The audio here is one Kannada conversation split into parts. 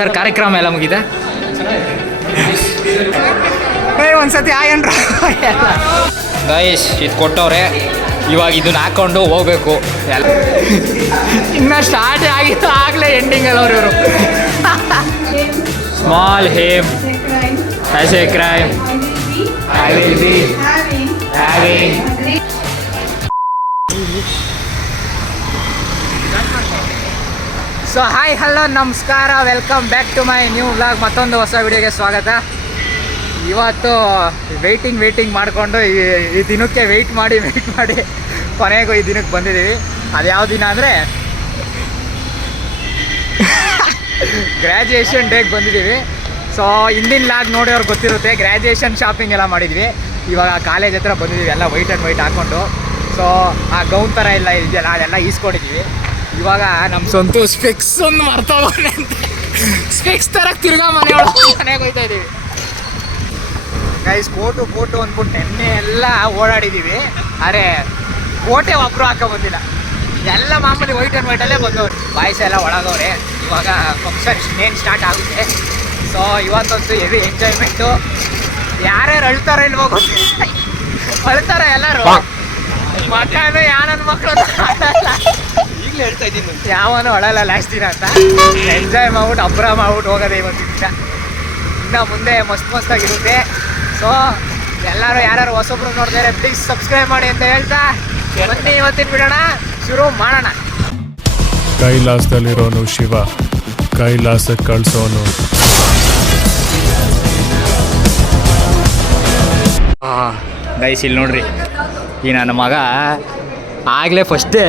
ಸರ್ ಕಾರ್ಯಕ್ರಮ ಎಲ್ಲ ಮುಗಿದೆ ಒಂದ್ಸತಿ ಆಯನ್ರ ಗೈಸ್ ಇದು ಕೊಟ್ಟವ್ರೆ. ಇವಾಗ ಇದನ್ನ ಹಾಕೊಂಡು ಹೋಗ್ಬೇಕು. ಇನ್ನ ಸ್ಟಾರ್ಟ್ ಆಗಿತ್ತು ಆಗಲೇ ಎಂಡಿಂಗ್ ಅಲ್ಲ ಇವರು. Small hem as a crime I will be having. So hi hello ನಮಸ್ಕಾರ, welcome back to my new vlog. ಮತ್ತೊಂದು ಹೊಸ ವಿಡಿಯೋಗೆ ಸ್ವಾಗತ. ಇವತ್ತು ವೆಯ್ಟಿಂಗ್ ಮಾಡಿಕೊಂಡು ಈ ದಿನಕ್ಕೆ ವೆಯ್ಟ್ ಮಾಡಿ ಕೊನೆಗೂ ಈ ದಿನಕ್ಕೆ ಬಂದಿದ್ದೀವಿ. ಅದು ಯಾವ ದಿನ ಅಂದರೆ ಗ್ರ್ಯಾಜುಯೇಷನ್ ಡೇಗೆ ಬಂದಿದ್ದೀವಿ. ಸೊ ಹಿಂದಿನ ಲಾಗ್ ನೋಡೋರು ಗೊತ್ತಿರುತ್ತೆ, ಗ್ರ್ಯಾಜುಯೇಷನ್ ಶಾಪಿಂಗ್ ಎಲ್ಲ ಮಾಡಿದ್ವಿ. ಇವಾಗ ಕಾಲೇಜ್ ಹತ್ರ ಬಂದಿದ್ದೀವಿ, ಎಲ್ಲ ವೈಟ್ ಆ್ಯಂಡ್ ವೈಟ್ ಹಾಕ್ಕೊಂಡು. ಸೊ ಆ ಗೌನ್ ಥರ ಎಲ್ಲ ಇದೆಯಲ್ಲ ಅದೆಲ್ಲ ಈಸ್ಕೊಂಡಿದ್ದೀವಿ. ಇವಾಗ ನಮ್ಮ ಸ್ವಂತ ಸ್ಪೆಕ್ಸ್ ಒಂದು ಮರ್ತೋಗೋನೆ ಅಂತ ಸ್ಪೆಕ್ಸ್ ತರಕ್ಕೆ ತಿರ್ಗಾ ಮನೆಗೆ ಹೋಗ್ತಾ ಇದ್ದೀವಿ. ಗೈಸ್ ಕೋಟು ಅಂದ್ಬಿಟ್ಟು ನೆನ್ನೆ ಎಲ್ಲ ಓಡಾಡಿದ್ದೀವಿ. ಅರೆ ಕೋಟೆ ಒಬ್ಬರು ಹಾಕೊಂಬಂದಿಲ್ಲ, ಎಲ್ಲ ಮಾಮೂಲಿ ವೈಟ್ ಆ್ಯಂಡ್ ವೈಟಲ್ಲೇ ಬಂದವ್ರು. ಬಾಯ್ಸ್ ಎಲ್ಲ ಒಳಗವ್ರೆ. ಇವಾಗ ಫಂಕ್ಷನ್ ಇನ್ನೇನು ಸ್ಟಾರ್ಟ್ ಆಗುತ್ತೆ. ಸೊ ಇವತ್ತಂತೂ ಹೆವಿ ಎಂಜಾಯ್ಮೆಂಟು. ಯಾರ್ಯಾರು ಅಳ್ತಾರೋ ಇಲ್ವೋ ಗೊತ್ತಿಲ್ಲ, ಅಳ್ತಾರೆ ಎಲ್ಲರೂ. ಮಕ್ಕಳು ನನ್ನ ಮಕ್ಕಳು ಈಗಲೇ ಹೇಳ್ತಾ ಇದ್ದೀನಿ, ಯಾವನು ಅಳಲ್ಲ ಲಾಸ್ಟ್ ದಿನ ಅಂತ. ಎಂಜಾಯ್ ಮಾಡ್ಬಿಟ್ಟು ಅಬ್ರ ಮಾಡ್ಬಿಟ್ಟು ಹೋಗೋದೆ ಇವತ್ತು ದಿವಸ. ಇನ್ನು ಮುಂದೆ ಮಸ್ತಾಗಿರುತ್ತೆ. ಸೊ ಎಲ್ಲರೂ ಯಾರು ಹೊಸೊಬ್ರು ನೋಡಿದರೆ ಪ್ಲೀಸ್ ಸಬ್ಸ್ಕ್ರೈಬ್ ಮಾಡಿ ಅಂತ ಹೇಳ್ತಾ ಬನ್ನಿ ಇವತ್ತಿನ ಬಿಡೋಣ, ಶುರು ಮಾಡೋಣ. ಕೈಲಾಸದಲ್ಲಿರೋನು ಶಿವ, ಕೈಲಾಸಕ್ಕೆ ಕಳಿಸೋನು. ಗೈಸ್ ಇಲ್ಲಿ ನೋಡ್ರಿ, ಈ ನನ್ನ ಮಗ ಆಗಲೇ ಫಸ್ಟೇ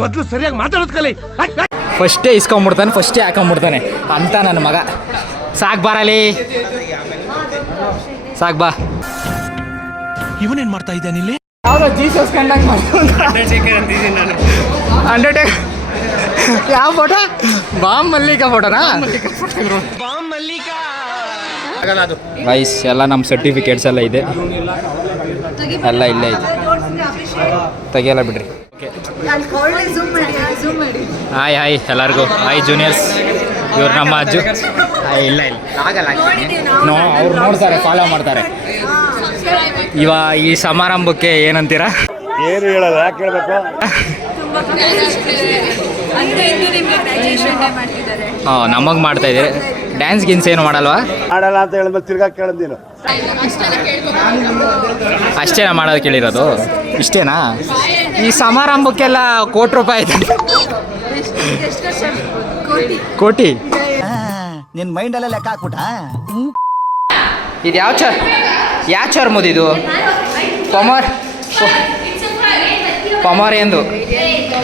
ಮೊದಲು ಸರಿಯಾಗಿ ಮಾತಾಡೋದು ಕಲಿ. ಫಸ್ಟೇ ಇಸ್ಕೊಂಬಿಡ್ತಾನೆ, ಫಸ್ಟೇ ಹಾಕೊಂಬಿಡ್ತಾನೆ ಅಂತ ನನ್ನ ಮಗ. ಸಾಕು ಬಾರಲ್ಲಿ, ಸಾಕು ಬಾ. ಇವನೇನ್ ಮಾಡ್ತಾ ಇದ್ದಾನೆ ಇಲ್ಲಿ? ಯಾವುದೋ ಜೀಸಸ್ ಕಂಡಂಗೆ ಅಂಡರ್ಟೇಕರ್. ಯಾವ ಫೋಟೋ? ಬಾಂಬ್ ಮಲ್ಲಿಕಾ ಫೋಟೋನಾ? ಗೈಸ್ ಎಲ್ಲ ನಮ್ಮ ಸರ್ಟಿಫಿಕೇಟ್ಸ್ ಎಲ್ಲ ಇದೆ, ಎಲ್ಲ ಇಲ್ಲೇ ಇದೆ. ತೆಗಿಯಲ್ಲ ಬಿಡ್ರಿ. ಹಾಯ್ ಎಲ್ಲರಿಗೂ ಹಾಯ್ ಜೂನಿಯರ್ಸ್. ಇವ್ರು ನಮ್ಮ ಅಜ್ಜು. ಇಲ್ಲ ಆಗಲ್ಲ, ಅವ್ರು ನೋಡ್ತಾರೆ, ಫಾಲೋ ಮಾಡ್ತಾರೆ. ಈ ಸಮಾರಂಭಕ್ಕೆ ಏನಂತೀರಾ? ಏನು ಹೇಳಲ್ಲ, ಯಾಕೆ ಹೇಳ್ಬೇಕು? ನಮಗೆ ಮಾಡ್ತಾ ಇದ್ದೀರಿ. ಡ್ಯಾನ್ಸ್ ಗಿನ್ಸ್ ಏನು ಮಾಡಲ್ವಾ? ಮಾಡಲ್ಲ ಅಂತ ಹೇಳಿದ್ರೆ ತಿರ್ಗಾ ಕೇಳಿದ್ದೀನು. ಅಷ್ಟೇನಾ ಮಾಡೋದು ಕೇಳಿರೋದು? ಇಷ್ಟೇನಾ? ಈ ಸಮಾರಂಭಕ್ಕೆಲ್ಲ ಕೋಟಿ ರೂಪಾಯಿ ಇದೆ. ಕೋಟಿ ನಿನ್ನ ಮೈಂಡಲ್ಲೇ ಲೆಕ್ಕ ಹಾಕ್ಬಿಟ್ಟ. ಇದು ಯಾವ ಚರ್ಮದಿದು? ಪಮಾರ್ ಎಂದು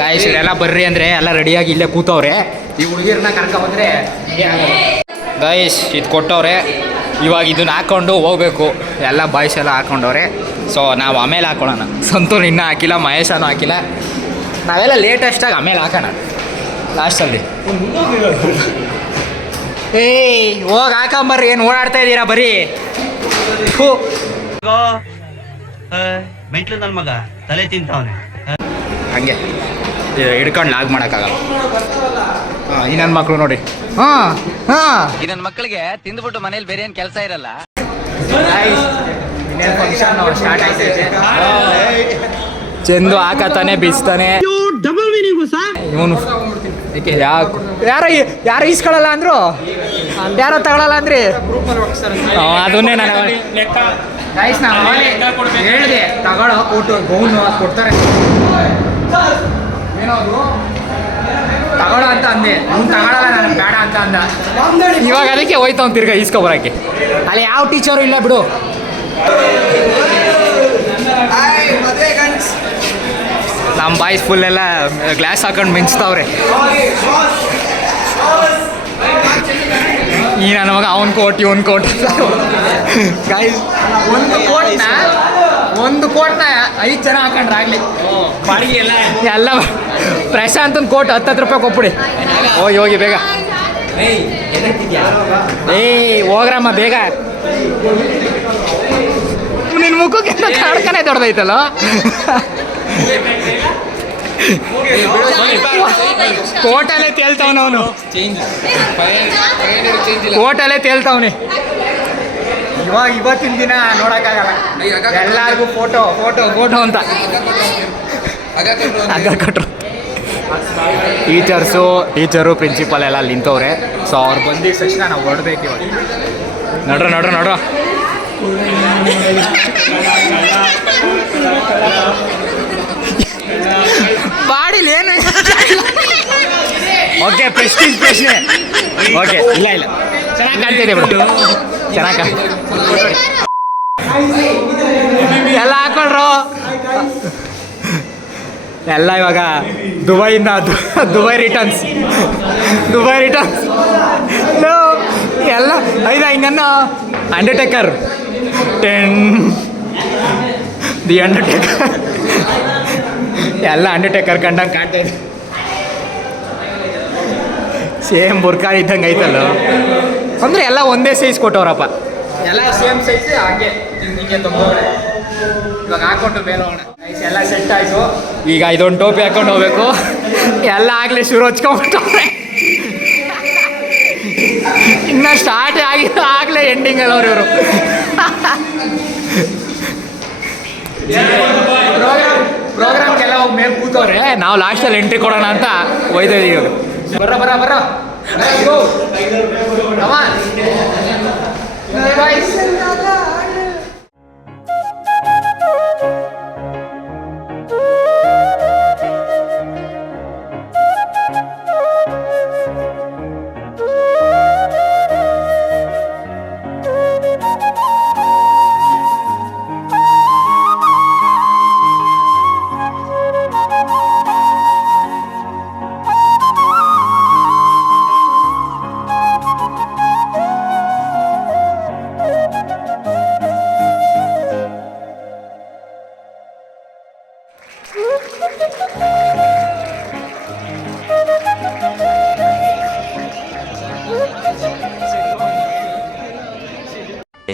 ಗಾಯಸ್ ಎಲ್ಲ ಬರ್ರಿ ಅಂದರೆ ಎಲ್ಲ ರೆಡಿಯಾಗಿ ಇಲ್ಲೇ ಕೂತವ್ರೆ. ಈ ಹುಡುಗಿರನ್ನ ಕರ್ಕೊಂಡ್ಬಂದ್ರೆ ಗಾಯಸ್ ಇದು ಕೊಟ್ಟವ್ರೆ. ಇವಾಗ ಇದನ್ನ ಹಾಕ್ಕೊಂಡು ಹೋಗ್ಬೇಕು. ಎಲ್ಲ ಬಾಯ್ಸ್ ಎಲ್ಲ ಹಾಕ್ಕೊಂಡವ್ರೆ. ಸೊ ನಾವು ಆಮೇಲೆ ಹಾಕೊಳ್ಳೋಣ. ಸಂತೂರ್ ಇನ್ನೂ ಹಾಕಿಲ್ಲ, ಮಹೇಶನೂ ಹಾಕಿಲ್ಲ. ನಾವೆಲ್ಲ ಲೇಟೆಸ್ಟಾಗಿ ಆಮೇಲೆ ಹಾಕೋಣ ಲಾಸ್ಟಲ್ಲಿ. ಹೋಗಿ ಹಾಕೊಂಬರ್ರಿ, ಏನು ಓಡಾಡ್ತಾ ಇದ್ದೀರಾ ಬರೀ? ಮೆಂಟ್ಲು ನನ್ನ ಮಗ ತಲೆ ತಿಂತವನೆ. ಹಂಗೆ ಹಿಡ್ಕೊಂಡು ಲಾಗ್ ಮಾಡೋಕ್ಕಾಗಲ್ಲ. ಈ ನನ್ನ ಮಕ್ಕಳು ನೋಡಿ. ಈ ನನ್ನ ಮಕ್ಕಳಿಗೆ ತಿಂದ್ಬಿಟ್ಟು ಮನೇಲಿ ಬೇರೆ ಏನು ಕೆಲಸ ಇರಲ್ಲ. ಇನ್ನೇನು ಫಂಕ್ಷನ್ ಸ್ಟಾರ್ಟ್ ಆಯ್ತೈತೆ. ಚೆಂದು ಹಾಕತಾನೆ, ಬೀಸ್ತಾನೆ. ಇವನು ಯಾರು ಈಸ್ಕೊಳ್ಳಲ್ಲ ಅಂದ್ರು, ಯಾರೋ ತಗೊಳಲ್ಲ ಅಂದ್ರಿ. ಅದನ್ನೇ ನಾನು ಹೇಳಿದೆ, ತಗೊಳ್ಳೋ ಕೊಟ್ಟು ಗೌನು ಅದು ಕೊಡ್ತಾರೆ ಏನೋದು ತಗೊಳ್ಳೋ ಅಂತ ಅಂದೆ. ಅವ್ನು ತಗೊಳ್ಳಲ್ಲ, ನನಗೆ ಬೇಡ ಅಂತ ಅಂದ. ಇವಾಗ ಅದಕ್ಕೆ ಹೋಯ್ತು ಅವ್ನು ತಿರ್ಗಾ ಈಸ್ಕೊಬರಕ್ಕೆ. ಅಲ್ಲಿ ಯಾವ ಟೀಚರು ಇಲ್ಲ ಬಿಡು. ನಮ್ಮ ಬಾಯ್ಸ್ ಫುಲ್ ಎಲ್ಲ ಗ್ಲಾಸ್ ಹಾಕೊಂಡು ಮಿಂಚ್ತಾವ್ರೆ. ಈ ನನ್ನ ಮಗ ಅವ್ನು ಕೋಟ್ ಇವನ್ ಕೋಟ್. ಗಾಯ್ಸ್ ಒಂದು ಕೋಟ್ನ 5 ಜನ ಹಾಕೊಂಡ್ರೆ ಆಗಲಿ. ಎಲ್ಲ ಪ್ರಶಾಂತನ ಕೋಟ್ 10 ರೂಪಾಯಿ ಕೊಟ್ಬಿಡಿ. ಹೋಗಿ ಬೇಗ. ಹೋಗ್ರಮ್ಮ ಬೇಗ. ನಿನ್ನ ಮುಖಕ್ಕೆ ಕಾಡ್ಕನೇ ದೊಡ್ಡದೈತಲ್ಲ. ಕೋಟಲ್ಲೇ ತೇಲ್ತಾವನ ಅವನು, ಕೋಟಲ್ಲೇ ತೇಲ್ತಾವನೆ. ಇವತ್ತಿನ ದಿನ ನೋಡೋಕ್ಕಾಗಲ್ಲ, ಎಲ್ಲರಿಗೂ ಫೋಟೋ ಫೋಟೋ ಫೋಟೋ ಅಂತ ಹಗ್ಗ ಕಟ್ರು. ಟೀಚರು ಪ್ರಿನ್ಸಿಪಲ್ ಎಲ್ಲ ಅಲ್ಲಿ ನಿಂತವ್ರೆ. ಸೊ ಅವ್ರು ಬಂದಿದ್ದ ತಕ್ಷಣ ನಾವು ಹೊರಡ್ಬೇಕು ಇವಾಗ. ನೋಡ್ರ ಬಾಡಿಲಿ ಏನು. ಓಕೆ, ಪ್ರೆಸ್ಟೀಜ್ ಪ್ರಶ್ನೆ. ಓಕೆ, ಇಲ್ಲ ಚೆನ್ನಾಗಿ ಕಾಣ್ತಿದೆ ಬಿಡು, ಚೆನ್ನಾಗಿ ಎಲ್ಲ ಹಾಕೊಳ್ರು. ಎಲ್ಲ ಇವಾಗ ದುಬೈಯಿಂದ ದುಬೈ ರಿಟರ್ನ್ಸ್ ಎಲ್ಲ ಐದಾ ಹಿಂಗನ್ನ ಅಂಡರ್ಟೇಕರ್ ದಿ ಅಂಡರ್ಟೇಕರ್ ಎಲ್ಲ ಅಂಡರ್ಟೇಕರ್ ಕಂಡಂಗೆ ಕಾಣ್ತಾ ಇದೆ. ಸೇಮ್ ಬುರ್ಕಾ ಇದ್ದಂಗೆ ಐತಲ್ಲ, ಅಂದರೆ ಎಲ್ಲ ಒಂದೇ ಸೈಜ್ ಕೊಟ್ಟವ್ರಪ್ಪ, ಎಲ್ಲ ಸೇಮ್ ಸೈಜ್. ಹಾಗೆ ಹಿಂಗೆ ತೊಗೊಂಡವ್ರೆ. ಇವಾಗ ಹಾಕೊಂಡು ಮೇಲೆ ಹೋಗೋಣ. ಎಲ್ಲ ಸೆಟ್ ಆಯಿತು. ಈಗ ಇದೊಂದು ಟೋಪಿ ಹಾಕೊಂಡು ಹೋಗ್ಬೇಕು. ಎಲ್ಲ ಆಗಲೇ ಶುರು ಹಚ್ಕೊಂಡ್ಬಿಟ್ಟವ್ರೆ. ಇನ್ನು ಸ್ಟಾರ್ಟ್ ಆಗಿಲ್ಲ, ಆಗಲೇ ಎಂಡಿಂಗ್ ಅಲ್ಲ ಇವರು. ಪ್ರೋಗ್ರಾಮ್ಗೆಲ್ಲ ಹೋಗಿ ಮೇಲೆ ಕೂತವ್ರೆ. ನಾವು ಲಾಸ್ಟಲ್ಲಿ ಎಂಟ್ರಿ ಕೊಡೋಣ ಅಂತ ಹೋಯ್ತಾ ಇದೀವಿ. ಬರ್ರ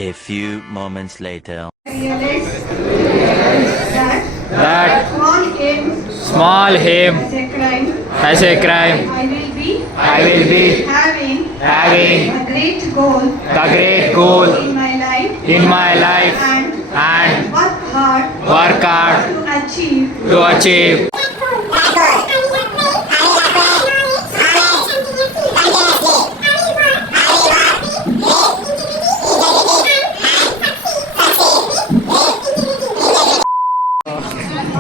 A few moments later. That small him as a crime, I will be having a great goal the great goal in my life and work hard to achieve.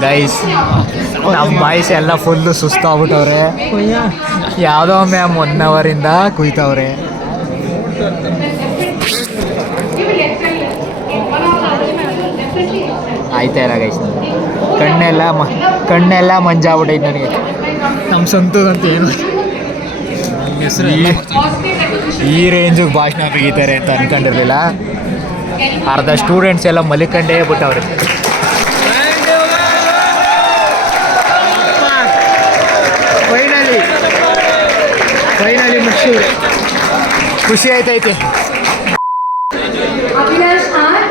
Guys, ನಮ್ಮ ಬಾಯ್ಸ್ ಎಲ್ಲ ಫುಲ್ಲು ಸುಸ್ತಾಗ್ಬಿಟ್ಟವ್ರೆ. ಯಾವುದೋ ಮ್ಯಾಮ್ 1 ಅವರಿಂದ ಕುಯ್ತವ್ರೆ. ಆಯ್ತಾ ಇಲ್ಲ ಗೈಸ್, ಕಣ್ಣೆಲ್ಲ ಮಂಜಾಗ್ಬಿಟ್ಟೈತೆ ನನಗೆ. ನಮ್ಮ ಸ್ವಂತದಂತ ಏನು ಈ ರೇಂಜಿಗೆ ಭಾಷಣ ಬಿಗಿತಾರೆ ಅಂತ ಅನ್ಕೊಂಡಿರ್ಲಿಲ್ಲ. ಅರ್ಧ ಸ್ಟೂಡೆಂಟ್ಸ್ ಎಲ್ಲ ಮಲಿಕಂಡೇ ಬಿಟ್ಟವ್ರೆ. ಫೈನಲಿ ಮುಗಿಸಿವ್ರೆ, ಖುಷಿ ಆಯ್ತೈತೆ. Abhilash R,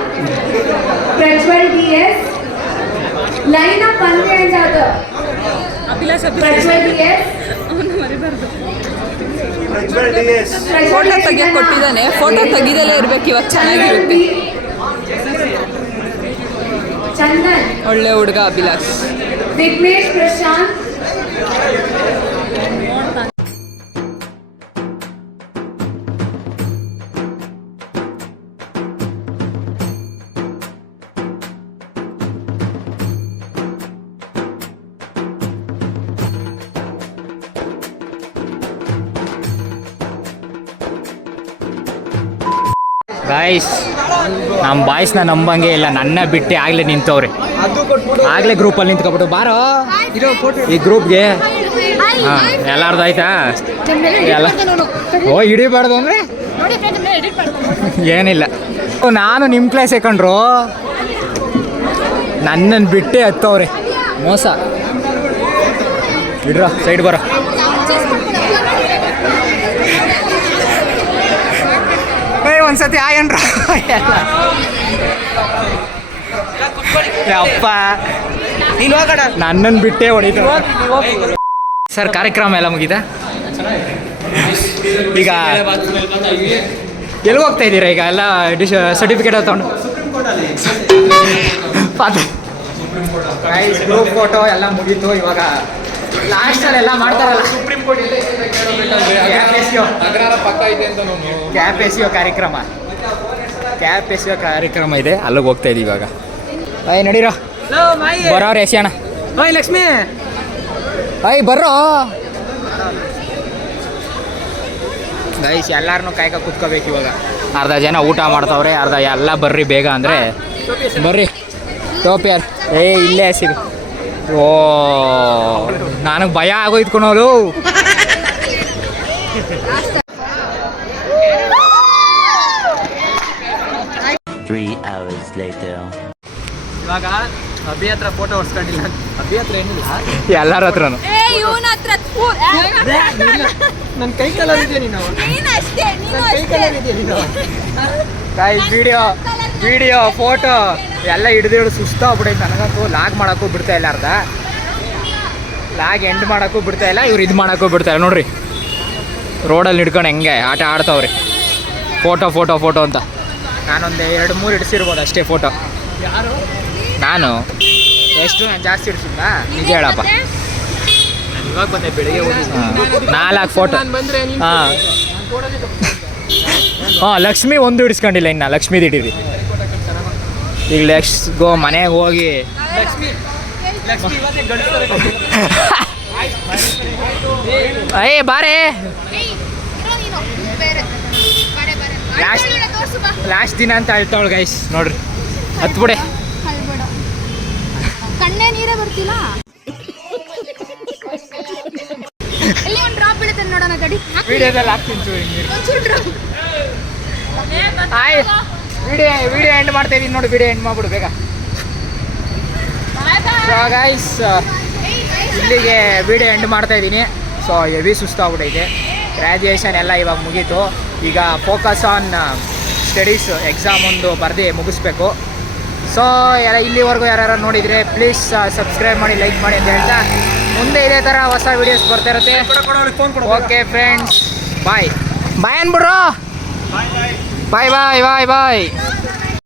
Prajwal DS, line up ಬಂದೆ ಅಂತ. ಪ್ರಜ್ವಲ್ ಡಿಎಸ್ ಫೋಟೋ ತೆಗಿಯಕ್ಕೆ ಕೊಟ್ಟಿದ್ದಾನೆ. ಫೋಟೋ ತೆಗಿದಲ್ಲೇ ಇರ್ಬೇಕು, ಇವಾಗ ಚೆನ್ನಾಗಿರುತ್ತೆ. ಚಂದನ್, ಒಳ್ಳೆ ಹುಡುಗ ಅಭಿಲಾಷ್. ವಿಘ್ನೇಶ್ ಪ್ರಶಾಂತ್, ಗಾಯ್ಸ್, ನಮ್ಮ ಬಾಯ್ಸ್ನ ನಂಬಂಗೆ ಇಲ್ಲ, ನನ್ನ ಬಿಟ್ಟು ಆಗಲೇ ನಿಂತವ್ರೆ. ಆಗಲೇ ಗ್ರೂಪಲ್ಲಿ ನಿಂತ್ಕೊಬಿಟ್ಟು ಬಾರೋ ಈ ಗ್ರೂಪ್ಗೆ. ಹಾಂ, ಎಲ್ಲಾರ್ದು ಆಯ್ತಾ? ಎಲ್ಲ ಹಿಡಿಬಾರ್ದು ಅಂದರೆ ಏನಿಲ್ಲ. ನಾನು ನಿಮ್ಮ ಕ್ಲಾಸ್ ಹಾಕೊಂಡ್ರು, ನನ್ನನ್ನು ಬಿಟ್ಟೇ ಹತ್ತವ್ರೆ. ಮೋಸ. ಇಡ್ರ ಸೈಡ್ ಬರೋ. ಒಂದ್ಸತಿ ಆಯನ್ರ ಅಪ್ಪ ನನ್ನನ್ನು ಬಿಟ್ಟೇ ಹೊಡಿತು ಸರ್. ಕಾರ್ಯಕ್ರಮ ಎಲ್ಲ ಮುಗಿದ ಈಗ ಎಲ್ಲಿಗೆ ಹೋಗ್ತಾ ಇದ್ದೀರಾ ಈಗ? ಎಲ್ಲ ಸರ್ಟಿಫಿಕೇಟ್ ತಗೊಂಡು ಗ್ರೂಪ್ ಫೋಟೋ ಎಲ್ಲ ಮುಗೀತು. ಇವಾಗ ಲಾಸ್ಟಲ್ಲಿ ಎಲ್ಲ ಮಾಡ್ತಾರಲ್ಲ ಸುಪ್ರೀಂ ಕೋರ್ಟ್ ಕ್ಯಾಪ್ ಎಸಿಯೋ ಕಾರ್ಯಕ್ರಮ ಇದೆ, ಅಲ್ಲಿಗೆ ಹೋಗ್ತಾ ಇದ್ದೀವಿ ಇವಾಗ. ಅಯ್ಯ ನಡೀರೋ ಬರೋರು ಎಸಿ ಅಣ್ಣ. ಅಯ್ಯ ಲಕ್ಷ್ಮಿ ಅಯ್ಯ ಬರ್ರೋ ಗೈಸ್. ಎಲ್ಲಾರನ್ನೂ ಕಾಯ್ಕ ಕುತ್ಕೋಬೇಕು ಇವಾಗ. ಅರ್ಧ ಜನ ಊಟ ಮಾಡ್ತಾವ್ರೆ, ಅರ್ಧ ಎಲ್ಲ ಬರ್ರಿ ಬೇಗ ಅಂದರೆ ಬರ್ರಿ. ಟೋಪಿಯರ್ ಇಲ್ಲೇ ಎಸಿರಿ. ಓ ನನಗೆ ಭಯ ಆಗೋಯ್ತ್ಕೊಳೋರು. 3 hours later. ಇವಾಗ ಅಭಿ ಹತ್ರ ಫೋಟೋ ಹೊಡ್ಸ್ಕೊಂಡಿಲ್ಲ. ಅಭಿ ಹತ್ರ ಏನಿಲ್ಲ, ಎಲ್ಲರ ಹತ್ರನು. ನನ್ನ ಕೈ ಕಲರ್ ಇದೆಯಾ ನೀನು? ವಿಡಿಯೋ ಫೋಟೋ ಎಲ್ಲ ಹಿಡಿದು ಸುಸ್ತಾಗ್ಬಿಟ್ಟೈತೆ ನನಗಂತೂ. ಲಾಗ್ ಮಾಡೋಕ್ಕೂ ಬಿಡ್ತಾ ಇಲ್ಲ, ಅರ್ಧ ಲಾಗ್ ಎಂಡ್ ಮಾಡೋಕ್ಕೂ ಬಿಡ್ತಾ ಇಲ್ಲ, ಇವ್ರು ಇದು ಮಾಡೋಕ್ಕೂ ಬಿಡ್ತಾ ಇಲ್ಲ. ನೋಡ್ರಿ ರೋಡಲ್ಲಿ ಹಿಡ್ಕೊಂಡು ಹೆಂಗೆ ಆಟ ಆಡ್ತಾವ್ರಿ. ಫೋಟೋ ಅಂತ ನಾನೊಂದು 2-3 ಹಿಡಿಸಿರ್ಬೋದು ಅಷ್ಟೇ ಫೋಟೋ. ನಾನು ಎಷ್ಟು ಜಾಸ್ತಿ ಹಿಡಿಸಿದ್ನಾ ನಿಜ ಹೇಳಪ್ಪ. ಇವಾಗ ಬಂದೆ ಬೆಳಿಗ್ಗೆ 4 ಫೋಟೋ. ಹಾಂ ಲಕ್ಷ್ಮಿ ಒಂದು ಹಿಡಿಸ್ಕೊಂಡಿಲ್ಲ, ಇನ್ನು ಲಕ್ಷ್ಮೀದು ಹಿಡೀರಿ. ಈಗ ಗೋ ಮನೆಗೆ ಹೋಗಿ ಅಯ್ಯ ಬಾರೇ. ಲಾಸ್ಟ್ ದಿನ ಅಂತ ಹೇಳ್ತಾವಳು ಗೈಸ್. ನೋಡ್ರಿ ಹತ್ಬಿಡೆ. ಕಣ್ಣೇ ನೀರೇ ಬರ್ತಿಲ್ಲ. ಎಲ್ಲಿ ಒಂದು ಡ್ರಾಪ್ ಬೀಳುತ್ತೆ ನೋಡೋಣ ಗಡಿ. ವಿಡಿಯೋದಲ್ಲಿ ಹಾಕ್ತೀನಿ. ವಿಡಿಯೋ ಎಂಡ್ ಮಾಡ್ತಾ ಇದೀನಿ ನೋಡಿ. ವಿಡಿಯೋ ಎಂಡ್ ಮಾಡ್ಬಿಡು ಬೇಗ. ಸೊ ಗೈಸ್ ಇಲ್ಲಿಗೆ ವಿಡಿಯೋ ಎಂಡ್ ಮಾಡ್ತಾ ಇದ್ದೀನಿ. So heavy ಸುಸ್ತಾಗ್ಬಿಟ್ಟೈತೆ. ಗ್ರ್ಯಾಜುಯೇಷನ್ ಎಲ್ಲ ಇವಾಗ ಮುಗೀತು. ಈಗ ಫೋಕಸ್ ಆನ್ ಸ್ಟಡೀಸ್, ಎಕ್ಸಾಮ್ ಒಂದು ಬರೆದು ಮುಗಿಸ್ಬೇಕು. ಸೊ ಎಲ್ಲ ಇಲ್ಲಿವರೆಗೂ ಯಾರು ನೋಡಿದರೆ ಪ್ಲೀಸ್ ಸಬ್ಸ್ಕ್ರೈಬ್ ಮಾಡಿ, ಲೈಕ್ ಮಾಡಿ ಅಂತ ಹೇಳ್ತಾ ಮುಂದೆ ಇದೇ ಥರ ಹೊಸ ವೀಡಿಯೋಸ್ ಬರ್ತಾ ಇರುತ್ತೆ. ಓಕೆ ಫ್ರೆಂಡ್ಸ್, ಬಾಯ್ ಅನ್ಬಿಡ್ರು. ಬಾಯ್.